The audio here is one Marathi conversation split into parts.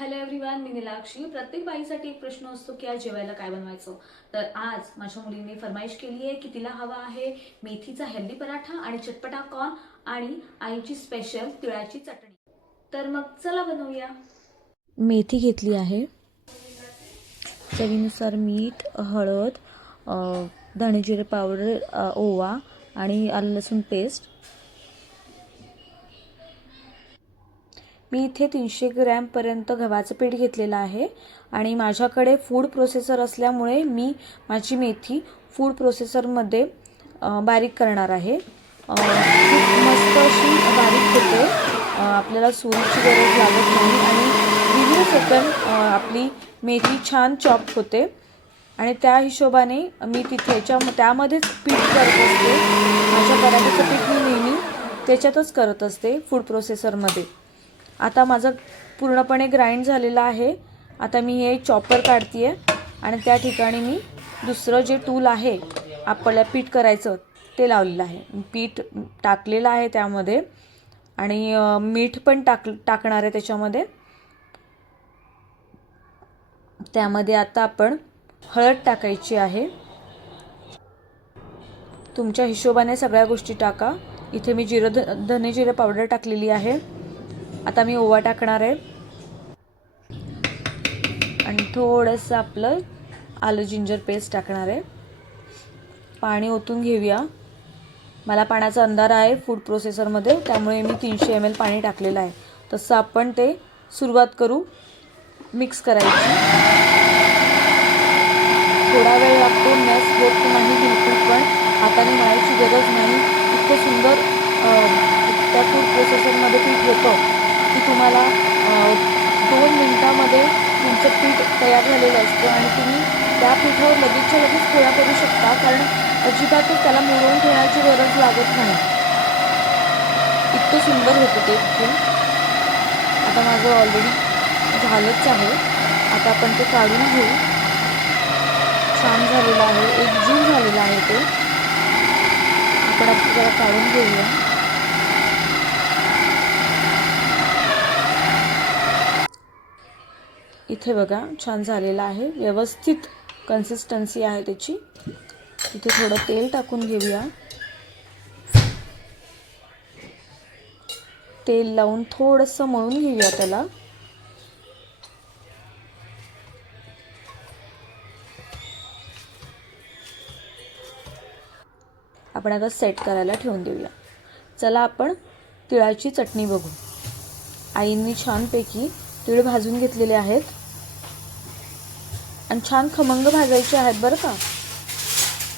हॅलो एव्हरीवन, मी नीलाक्षी. प्रत्येक बाईसाठी एक प्रश्न असतो की आज जेवायला काय बनवायचं. तर आज माझ्या मुलीने फरमाईश केली आहे की तिला हवा आहे मेथीचा हेल्दी पराठा आणि चटपटा कॉर्न आणि आईची स्पेशल तिळाची चटणी. तर मग चला बनवूया. मेथी घेतली आहे, चवीनुसार मीठ, हळद, धणे जिरे पावडर, ओवा आणि आलं लसूण पेस्ट. मी इथे 300 ग्रॅमपर्यंत गव्हाचं पीठ घेतलेलं आहे आणि माझ्याकडे फूड प्रोसेसर असल्यामुळे मी माझी मेथी फूड प्रोसेसरमध्ये बारीक करणार आहे. खूप मस्त अशी बारीक होते, आपल्याला सुरीची गरज लागत नाही आणि विदिन सेकंड आपली मेथी छान चॉप होते आणि त्या हिशोबाने मी तिथे त्यामध्येच पीठ करत असते. माझ्या पराठ्याचं पीठ मी नेहमी त्याच्यातच करत असते फूड प्रोसेसरमध्ये. आता माझं पूर्णपणे ग्राइंड झालेलं आहे. आता मी हे चॉपर काढते आहे आणि त्या ठिकाणी मी दुसरं जे टूल आहे आपल्याला पीठ करायचं ते लावलेलं आहे. पीठ टाकलेलं आहे त्यामध्ये आणि मीठ पण टाकणार आहे त्याच्यामध्ये. त्यामध्ये आता आपण हळद टाकायची आहे. तुमच्या हिशोबाने सगळ्या गोष्टी टाका. इथे मी धने जिरे पावडर टाकलेली आहे. आता मी ओवा टाकणार आहे आणि थोडंसं आपलं आलं जिंजर पेस्ट टाकणार आहे. पाणी ओतून घेऊया. मला पाण्याचा अंदाज आहे फूड प्रोसेसरमध्ये, त्यामुळे मी 300 ml पाणी टाकलेलं आहे. तसं आपण ते सुरुवात करू मिक्स करायची. थोडा वेळ लागतो, मॅश होत नाही बिलकुल, पण हाताने मळायची गरज नाही. इतकं सुंदर त्या फूड प्रोसेसरमध्ये पीठ होतं की तुम्हाला 2 मिनिटामध्ये तुमचं पीठ तयार झालेलं असतं आणि तुम्ही त्या पिठावर लगेचच्या लगेच पोळ्या करू शकता, कारण अजिबातच त्याला मुरवून ठेवण्याची गरज लागत नाही. इतकं सुंदर होतं ते पीठ. आता माझं ऑलरेडी झालंच आहे. आता आपण ते काढून घेऊ. छान झालेलं आहे, एकजीव झालेलं आहे ते. आपण आता जरा काढून घेऊया. इथे बघा छान झालेलं आहे, व्यवस्थित कन्सिस्टन्सी आहे त्याची. इथे थोडं तेल टाकून घेऊया. तेल लावून थोडंसं मळून घेऊया त्याला. आपण आता सेट करायला ठेवून देऊया. चला आपण तिळाची चटणी बघू. आईंनी छानपैकी तीळ भाजून घेतलेले आहेत आणि छान खमंग भाजायचे आहेत बरं का.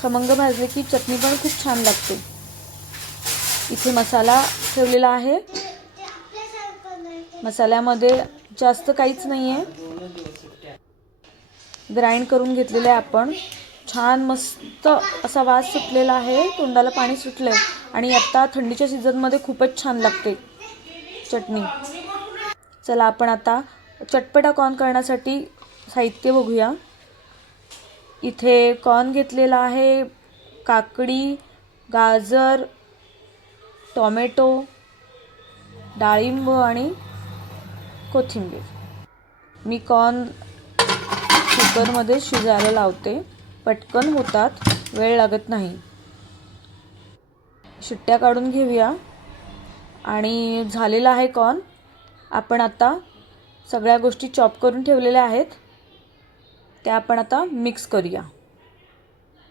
खमंग भाजले की चटणी पण खूप छान लागते. इथे मसाला ठेवलेला आहे. मसाल्यामध्ये जास्त काहीच नाही आहे. ग्राइंड करून घेतलेले आहे आपण. छान मस्त असा वास सुटलेला आहे, तोंडाला पाणी सुटलंय आणि आता थंडीच्या सीझनमध्ये खूपच छान लागते चटणी. चला आपण आता चटपटा कॉर्न करण्यासाठी साहित्य बघूया. इथे कॉर्न घेतलेला आहे, काकडी, गाजर, टोमॅटो, डाळिंब आणि कोथिंबीर. मी कॉर्न कुकरमध्ये शिजायला लावते, पटकन होतात, वेळ लागत नाही. शिट्ट्या काढून घेऊया आणि झालेला आहे कॉर्न. आपण आता सगळ्या गोष्टी चॉप करून ठेवलेल्या आहेत, त्या आपण आता मिक्स करूया.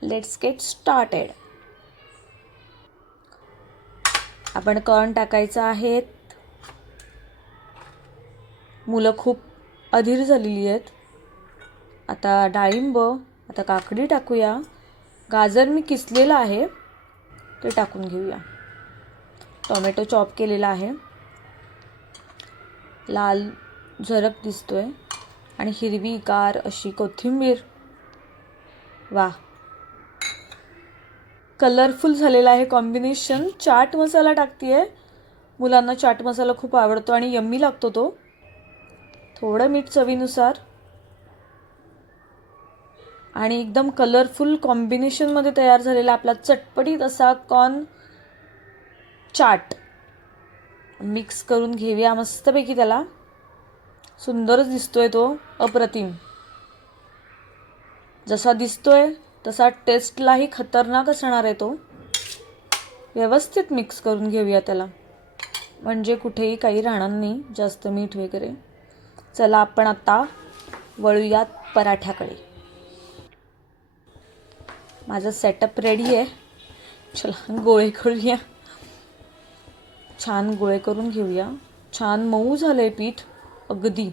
Let's get started. आपण कॉर्न टाकायचं आहेत. मुलं खूप अधीर झालेली आहेत. आता डाळिंब, आता काकडी टाकूया. गाजर मी किसलेलं आहे ते टाकून घेऊया. टोमॅटो चॉप केलेला आहे, लाल झरक दिसतोय आणि हिरवीगार अशी कोथिंबीर. वा, कलरफुल झालेला आहे कॉम्बिनेशन. चाट मसाला टाकतेय. मुलांना चाट मसाला खूप आवडतो आणि यम्मी लागतो तो. थोडं मीठ चवीनुसार आणि एकदम कलरफुल कॉम्बिनेशनमध्ये तयार झालेला आपला चटपटीत असा कॉर्न चाट. मिक्स करून घेऊया मस्तपैकी त्याला. सुंदरच दिसतोय तो, अप्रतिम. जसा दिसतोय तसा टेस्टलाही खतरनाक असणार आहे तो. व्यवस्थित मिक्स करून घेऊया त्याला, म्हणजे कुठेही काही राहणार नाही जास्त मीठ वगैरे. चला आपण आता वळूयात पराठ्याकडे. माझा सेटअप रेडी आहे. चला गोळे करूया. छान गोळे करून घेऊया. छान मऊ झालंय पीठ अगदी.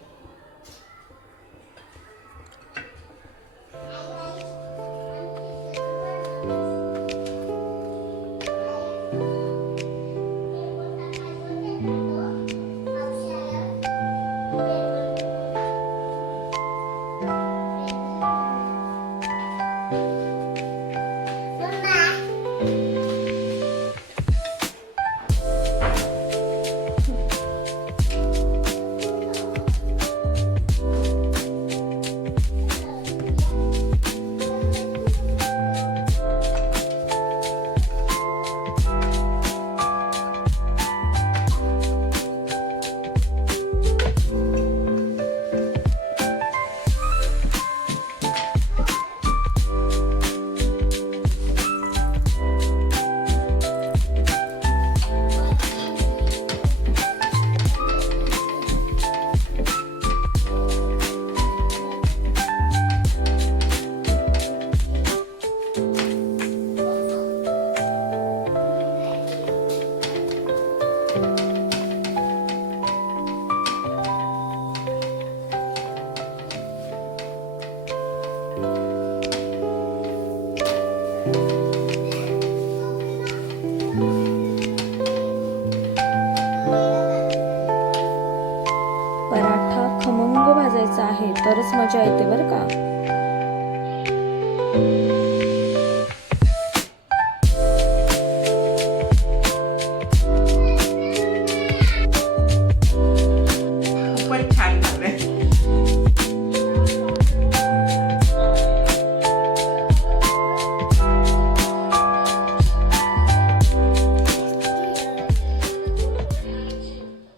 पराठा खमंग भाजायचा आहे तरच मजा येते बरं का.